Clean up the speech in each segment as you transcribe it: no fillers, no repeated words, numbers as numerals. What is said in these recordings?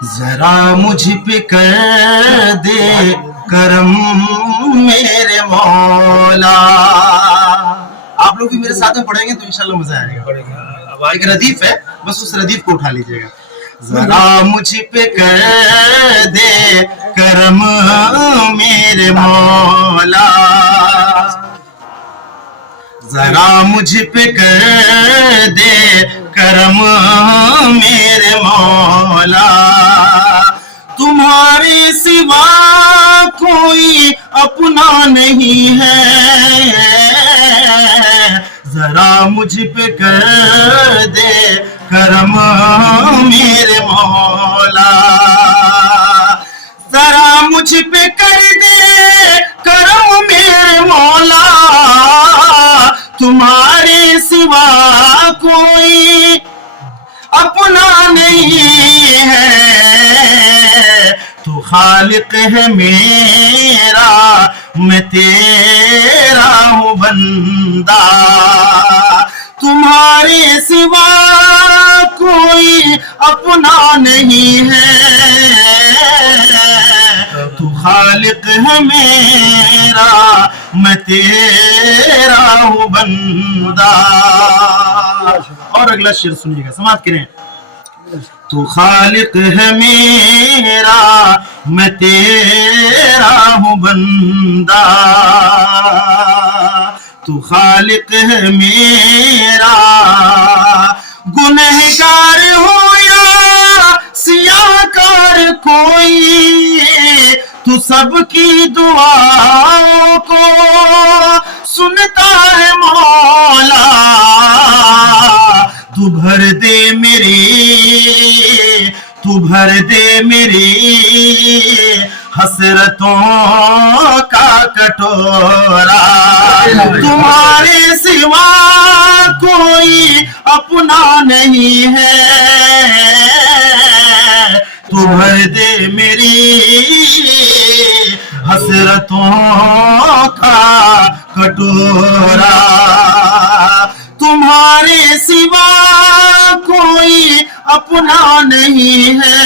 ذرا مجھ پہ کر دے کرم میرے مولا. آپ لوگ بھی میرے ساتھ میں پڑھیں گے تو انشاءاللہ مزہ آئے گا. ایک ردیف ہے, بس اس ردیف کو اٹھا لیجئے گا. ذرا مجھ پہ کر دے کرم میرے مولا, ذرا مجھ پہ کر دے کرم میرے مولا. تمہارے سوا کوئی اپنا نہیں ہے, ذرا مجھ پہ کر دے کرم میرے مولا. ذرا مجھ پہ کر دے کرم میرے مولا, تمہارے سوا کوئی اپنا نہیں ہے. تو خالق ہے میرا, میں تیرا ہوں بندہ, تمہارے سوا کوئی اپنا نہیں ہے. تو خالق ہے میرا, میں تیرا ہوں بندہ. اور اگلا شعر سنیے گا, سماعت کریں. تو خالق ہے میرا, میں تیرا ہوں بندہ, تو خالق ہے میرا. گنہگار ہو یا سیاہ کار کوئی, تو سب کی دعاؤں کو سنتا ہے مولا. تو بھر دے میری, تو بھر دے میری حسرتوں کا کٹورا. تمہارے سوا کوئی اپنا نہیں ہے, تو بھر دے میری حسرتوں کا کٹورا. تمہارے سوا کوئی اپنا نہیں ہے,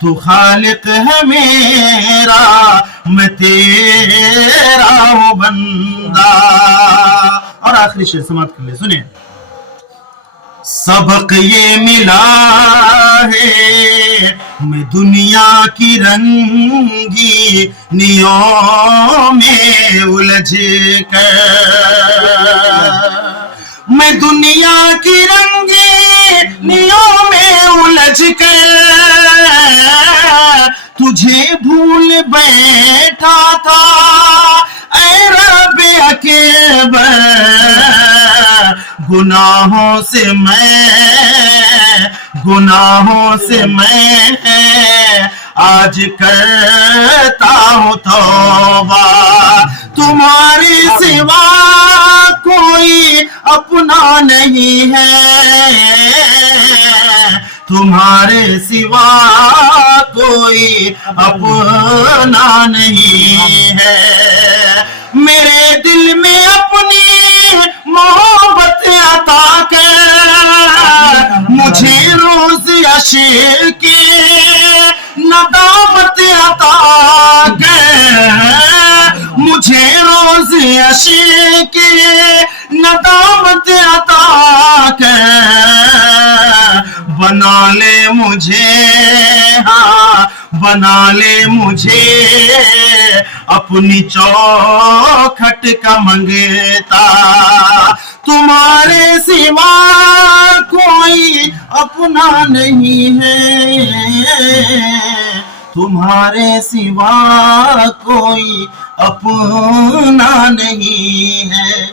تو خالق ہے میرا, میں تیرا ہوں بندہ. اور آخری شعر سماعت کر لیں, سنیں. سبق یہ ملا ہے میں دنیا کی رنگی نیوں میں الجھ کر, میں دنیا کی رنگی نیوں میں الجھ کر تجھے بھول بیٹھا تھا اے رب اکبر. گناہوں سے میں آج کرتا ہوں توبہ. تمہارے سوا کوئی اپنا نہیں ہے, تمہارے سوا کوئی اپنا نہیں ہے. میرے دل میں اپنی محبت عطا کر, مجھے روز عشق ندامت عطا کر, مجھے روز عشق ندامت عطا کر. بنا لے مجھے, ہاں بنا لے مجھے اپنی چوکھٹ کا منگتا. تمہارے سوا کوئی اپنا نہیں ہے, تمہارے سوا کوئی اپنا نہیں ہے.